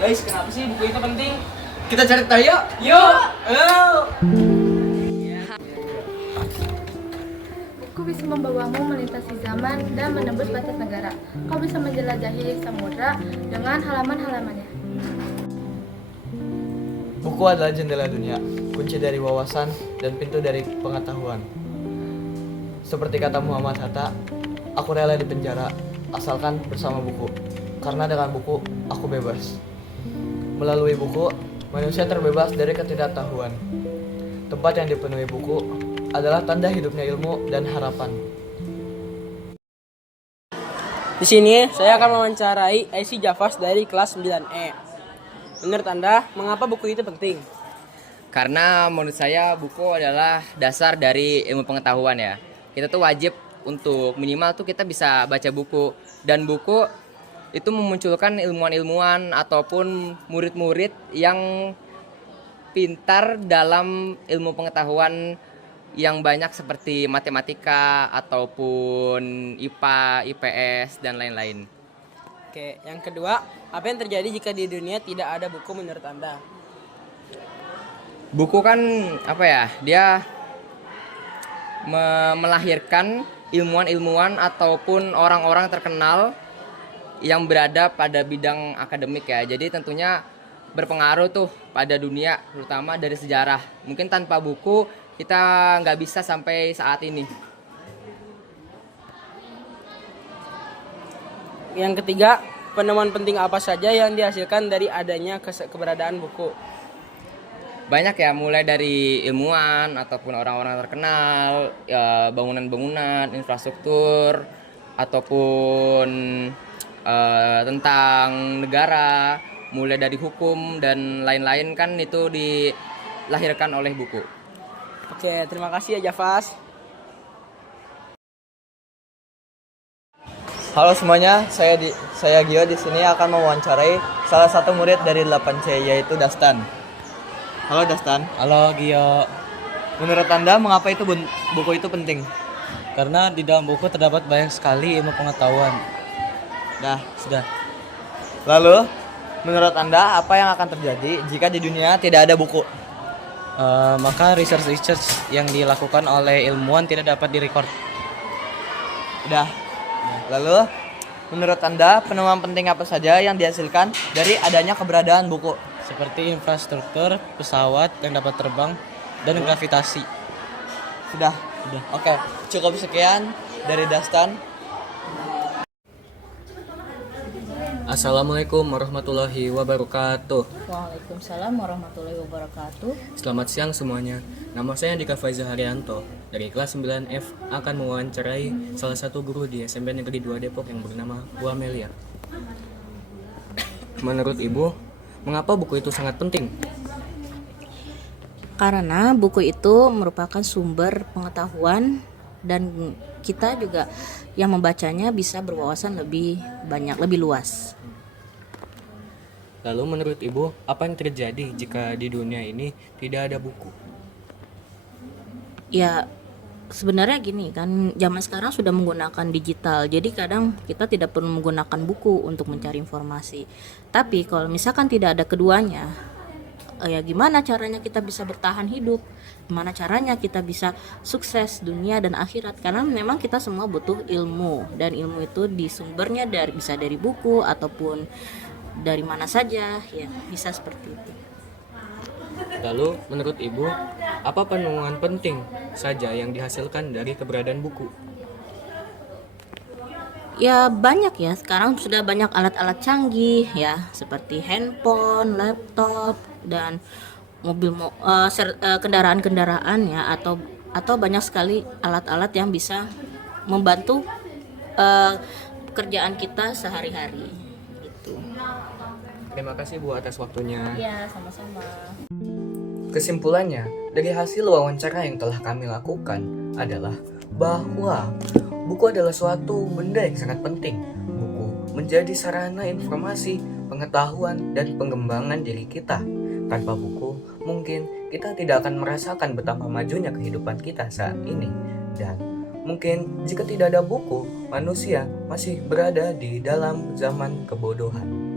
Guys, kenapa sih buku itu penting? Kita cari tahu yuk. Yuk! Buku bisa membawamu melintasi zaman dan menembus batas negara. Kau bisa menjelajahi samudra dengan halaman-halamannya. Buku adalah jendela dunia, kunci dari wawasan dan pintu dari pengetahuan. Seperti kata Muhammad Hatta, aku rela di penjara asalkan bersama buku. Karena dengan buku, aku bebas. Melalui buku, manusia terbebas dari ketidaktahuan. Tempat yang dipenuhi buku adalah tanda hidupnya ilmu dan harapan. Di sini saya akan mewawancarai IC Javas dari kelas 9E. Menurut Anda, mengapa buku itu penting? Karena menurut saya buku adalah dasar dari ilmu pengetahuan ya. Kita tuh wajib untuk minimal tuh kita bisa baca buku. Dan buku itu memunculkan ilmuwan-ilmuwan ataupun murid-murid yang pintar dalam ilmu pengetahuan yang banyak seperti matematika ataupun IPA, IPS, dan lain-lain. Oke, yang kedua, apa yang terjadi jika di dunia tidak ada buku menurut Anda? Buku kan apa ya? Dia melahirkan ilmuwan-ilmuwan ataupun orang-orang terkenal yang berada pada bidang akademik ya. Jadi tentunya berpengaruh tuh pada dunia, terutama dari sejarah. Mungkin tanpa buku kita nggak bisa sampai saat ini. Yang ketiga, penemuan penting apa saja yang dihasilkan dari adanya keberadaan buku? Banyak ya, mulai dari ilmuwan ataupun orang-orang terkenal, ya, bangunan-bangunan, infrastruktur, ataupun tentang negara, mulai dari hukum dan lain-lain kan itu dilahirkan oleh buku. Oke, terima kasih ya Javas. Halo semuanya, saya Gio di sini akan mewawancarai salah satu murid dari 8C yaitu Dastan. Halo Dastan. Halo Gio, Menurut Anda mengapa buku itu penting? karena di dalam buku terdapat banyak sekali ilmu pengetahuan. Nah, Sudah. lalu menurut Anda apa yang akan terjadi jika di dunia tidak ada buku? Maka research yang dilakukan oleh ilmuwan tidak dapat direkord. Udah. Lalu menurut Anda penemuan penting apa saja yang dihasilkan dari adanya keberadaan buku? Seperti infrastruktur, pesawat yang dapat terbang, dan gravitasi. Sudah. Oke, cukup sekian dari Dastan. Assalamualaikum warahmatullahi wabarakatuh. Waalaikumsalam warahmatullahi wabarakatuh. Selamat siang semuanya. Nama saya Andika Faiza Haryanto dari kelas 9F akan mewawancarai salah satu guru di SMP Negeri 2 Depok yang bernama Bu Amelia. Menurut Ibu, mengapa buku itu sangat penting? Karena buku itu merupakan sumber pengetahuan dan kita juga yang membacanya bisa berwawasan lebih banyak, lebih luas. Lalu menurut Ibu, apa yang terjadi jika di dunia ini tidak ada buku? Ya, sebenarnya gini kan, zaman sekarang sudah menggunakan digital. Jadi kadang kita tidak perlu menggunakan buku untuk mencari informasi. Tapi kalau misalkan tidak ada keduanya, ya gimana caranya kita bisa bertahan hidup? Gimana caranya kita bisa sukses dunia dan akhirat? Karena memang kita semua butuh ilmu, dan ilmu itu disumbernya bisa dari buku ataupun dari mana saja, ya bisa seperti itu. Lalu menurut Ibu, apa penemuan penting saja yang dihasilkan dari keberadaan buku? Ya banyak ya, sekarang sudah banyak alat-alat canggih ya, seperti handphone, laptop, dan kendaraan-kendaraan ya, atau banyak sekali alat-alat yang bisa membantu pekerjaan kita sehari-hari gitu. Terima kasih Bu atas waktunya. Ya, sama-sama. Kesimpulannya, dari hasil wawancara yang telah kami lakukan adalah bahwa buku adalah suatu benda yang sangat penting. Buku menjadi sarana informasi, pengetahuan, dan pengembangan diri kita. Tanpa buku, mungkin kita tidak akan merasakan betapa majunya kehidupan kita saat ini. Dan mungkin jika tidak ada buku, manusia masih berada di dalam zaman kebodohan.